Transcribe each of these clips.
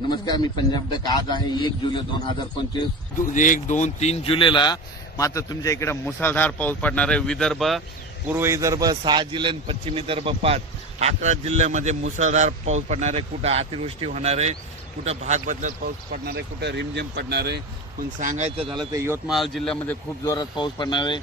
नमस्कार, मी पंजाब तक. आज आहे 1 जुलै 2025. 1, 2, 3 जुलैला मात्र तुमच्या इकडे मुसळधार पाऊस पडणार आहे. विदर्भ, पूर्व विदर्भ 6 जिल्हे आणि पश्चिम विदर्भ 5, 11 जिल्ह्यामध्ये मुसळधार पाऊस पडणार आहे. कुठं अतिवृष्टी होणार आहे, कुठं भाग बदलत पाऊस पडणार आहे, कुठं रिमझिम पडणार आहे. पण सांगायचं झालं तर यवतमाळ जिल्ह्यामध्ये खूप जोरात पाऊस पडणार आहे.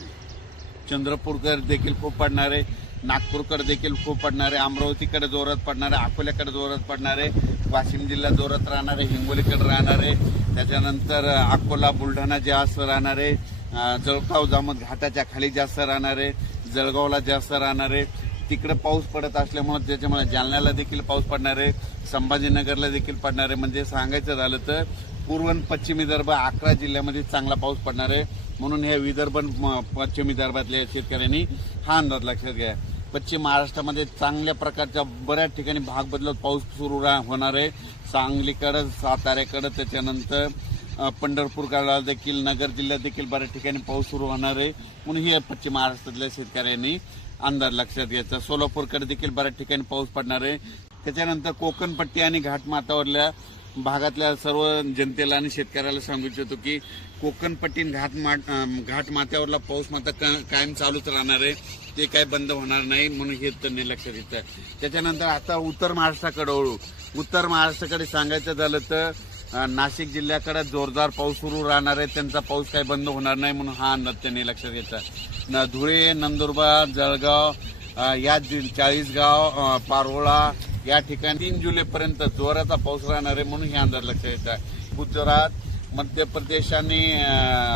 चंद्रपूरकर देखील खूप पडणार आहे. नागपूरकडे देखील खूप पडणार आहे. अमरावतीकडे जोरात पडणार आहे. अकोल्याकडे जोरात पडणार आहे. वाशिम जिल्हा जोरात राहणार आहे. हिंगोलीकडे राहणार आहे. त्याच्यानंतर अकोला, बुलढाणा जास्त राहणार आहे. जळगाव, जामोद घाटाच्या खाली जास्त राहणार आहे. जळगावला जास्त राहणार आहे. तिकडे पाऊस पडत असल्यामुळे त्याच्यामुळे जालन्याला देखील पाऊस पडणार आहे. संभाजीनगरला देखील पडणार आहे. म्हणजे सांगायचं झालं तर पूर्व आणि पश्चिम विदर्भ 11 जिल्ह्यामध्ये चांगला पाऊस पडणार आहे. म्हणून हे विदर्भ पश्चिम विदर्भातल्या शेतकऱ्यांनी हा अंदाज लक्षात घ्या. पश्चिम महाराष्ट्रामध्ये चांगल्या प्रकारच्या बऱ्याच ठिकाणी भाग बदलत पाऊस सुरू होणार आहे. सांगलीकडं, साताऱ्याकडं, त्याच्यानंतर पंढरपूरकडे देखील, नगर जिल्ह्यात देखील बऱ्याच ठिकाणी पाऊस सुरू होणार आहे. म्हणून हे पश्चिम महाराष्ट्रातल्या शेतकऱ्यांनी अंदाज लक्षात घ्यायचा. सोलापूरकडे देखील बऱ्याच ठिकाणी पाऊस पडणार आहे. त्याच्यानंतर कोकणपट्टी आणि घाटमाथ्यावरल्या भागातल्या सर्व जनतेला आणि शेतकऱ्याला सांगू इच्छितो की कोकणपट्टी घाटमाथ्यावरला पाऊस मात्र कायम चालूच राहणार आहे. ते काय बंद होणार नाही. म्हणून हे त्यांनी लक्षात घेतलं. त्याच्यानंतर आता उत्तर महाराष्ट्राकडे वळू. उत्तर महाराष्ट्राकडे सांगायचं झालं तर नाशिक जिल्ह्याकडे जोरदार पाऊस सुरू राहणार आहे. त्यांचा पाऊस काही बंद होणार नाही. म्हणून हा अंदाज त्यांनी लक्षात घेतला. धुळे, नंदुरबार, जळगाव या 40गाव, पारोळा या ठिकाणी 3 जुलैपर्यंत जोराचा पाऊस राहणार आहे. म्हणून हे अंदाज लक्षात घ्यायचा. गुजरात, मध्य प्रदेश आणि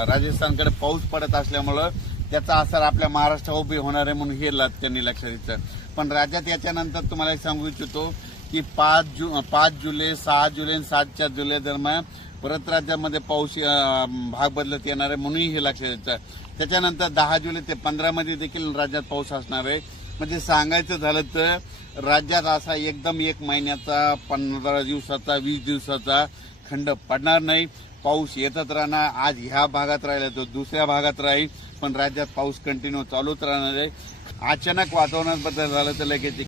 राजस्थानकडे पाऊस पडत असल्यामुळं त्याचा असर आपल्या महाराष्ट्रावर उभी होणार आहे. म्हणून हे त्यांनी लक्षात घ्यायचं. पण राज्यात याच्यानंतर तुम्हाला एक सांगू इच्छितो की 5 जुलै, 6 जुलै आणि 7 जुलै दरम्यान परत राज्यामध्ये पाऊस भाग बदलत येणार आहे. म्हणून हे लक्षात घ्यायचं. त्याच्यानंतर 10 जुलै ते 15 मध्ये देखील राज्यात पाऊस असणार आहे. म्हणजे सांगायचं झालं तर राज्यात असा एकदम 1 महिन्याचा, 15 दिवसाचा, 20 दिवसाचा खंड पडणार नाही. पाऊस येतच राहणार. आज ह्या भागात राहिला तर दुसऱ्या भागात राहील. पण राज्यात पाऊस कंटिन्यू चालूच राहणार आहे. अचानक वातावरणात बदल झाला तर लगेच